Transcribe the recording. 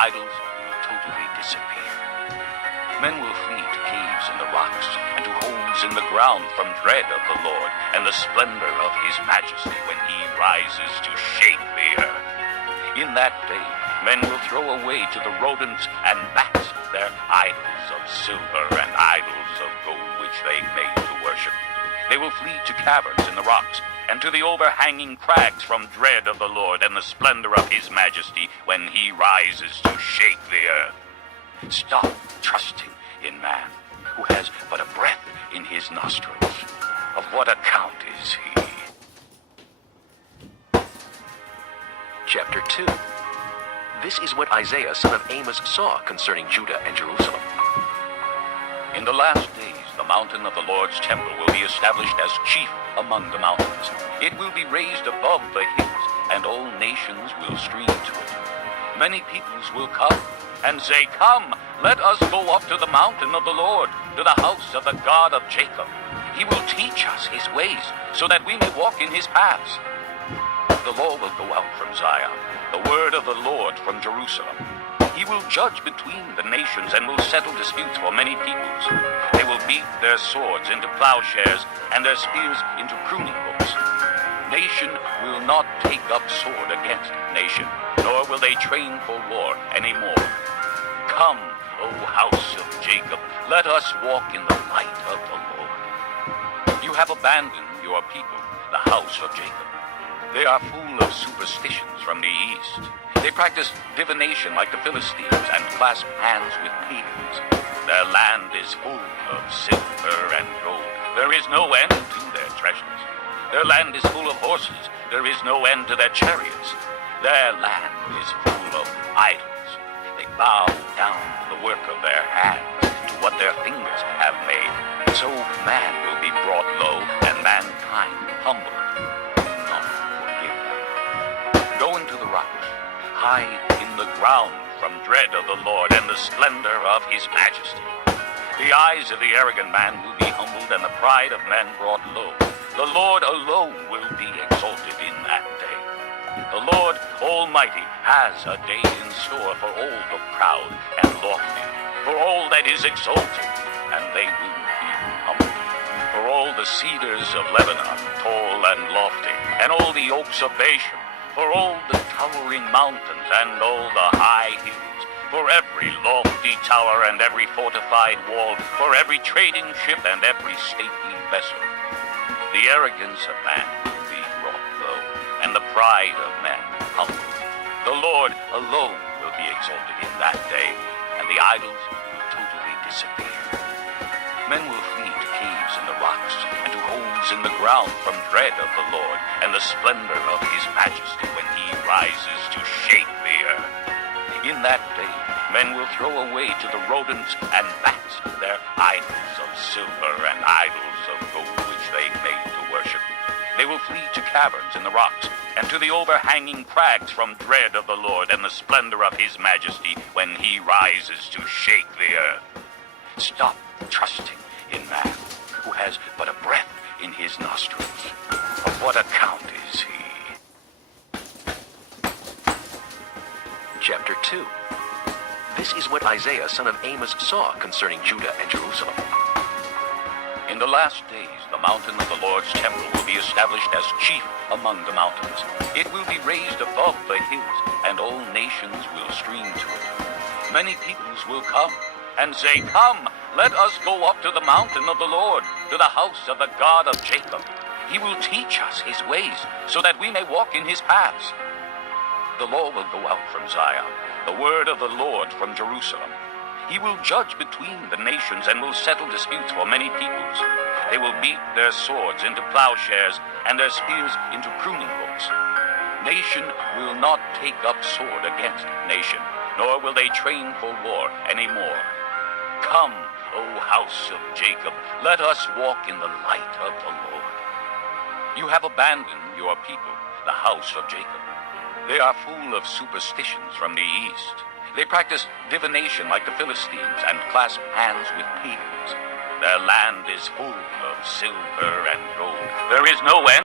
idols will totally disappear. Men will flee to caves in the rocks and to holes in the ground from dread of the Lord and the splendor of his majesty when he rises to shake the earth. In that day, men will throw away to the rodents and bats their idols of silver and idols of gold which they made to worship. They will flee to caverns in the rocks and to the overhanging crags from dread of the Lord and the splendor of his majesty when he rises to shake the earth. Stop trusting in man, who has but a breath in his nostrils. Of what account is he? Chapter 2. This is what Isaiah son of Amos saw concerning Judah and Jerusalem. In the last days, the mountain of the Lord's temple will be established as chief among the mountains. It will be raised above the hills, and all nations will stream to it. Many peoples will come and say, "Come, let us go up to the mountain of the Lord, to the house of the God of Jacob. He will teach us his ways, so that we may walk in his paths." The law will go out from Zion, the word of the Lord from Jerusalem. He will judge between the nations and will settle disputes for many peoples. They will beat their swords into plowshares and their spears into pruning hooks. Nation will not take up sword against nation, nor will they train for war any more. Come, O house of Jacob, let us walk in the light of the Lord. You have abandoned your people, the house of Jacob. They are full of superstitions from the east. They practice divination like the Philistines and clasp hands with pagans. Their land is full of silver and gold. There is no end to their treasures. Their land is full of horses. There is no end to their chariots. Their land is full of idols. They bow down to the work of their hands, to what their fingers have made. So man will be brought low and mankind humbled. Go into the rocks, hide in the ground from dread of the Lord and the splendor of his majesty. The eyes of the arrogant man will be humbled and the pride of men brought low. The Lord alone will be exalted in that day. The Lord Almighty has a day in store for all the proud and lofty, for all that is exalted, and they will be humbled. For all the cedars of Lebanon, tall and lofty, and all the oaks of Bashan, for all the towering mountains and all the high hills, for every lofty tower and every fortified wall, for every trading ship and every stately vessel. The arrogance of man will be brought low, and the pride of men humbled. The Lord alone will be exalted in that day, and the idols will totally disappear. Men will flee to caves in the rocks and to holes in the ground from dread of the Lord and the splendor of his majesty when he rises to shake the earth. In that day, men will throw away to the rodents and bats their idols of silver and idols of gold which they made to worship. They will flee to caverns in the rocks and to the overhanging crags from dread of the Lord and the splendor of his majesty when he rises to shake the earth. Stop trusting in man, who has but a breath in his nostrils. Of what account is he? Chapter 2. This is what Isaiah son of Amos saw concerning Judah and Jerusalem. In the last days, the mountain of the Lord's temple will be established as chief among the mountains. It will be raised above the hills, and all nations will stream to it. Many peoples will come and say, "Come, let us go up to the mountain of the Lord, to the house of the God of Jacob. He will teach us his ways, so that we may walk in his paths." The law will go out from Zion, the word of the Lord from Jerusalem. He will judge between the nations and will settle disputes for many peoples. They will beat their swords into plowshares and their spears into pruning hooks. Nation will not take up sword against nation, nor will they train for war any more. Come, O house of Jacob, let us walk in the light of the Lord. You have abandoned your people, the house of Jacob. They are full of superstitions from the east. They practice divination like the Philistines and clasp hands with pagans. Their land is full of silver and gold. There is no end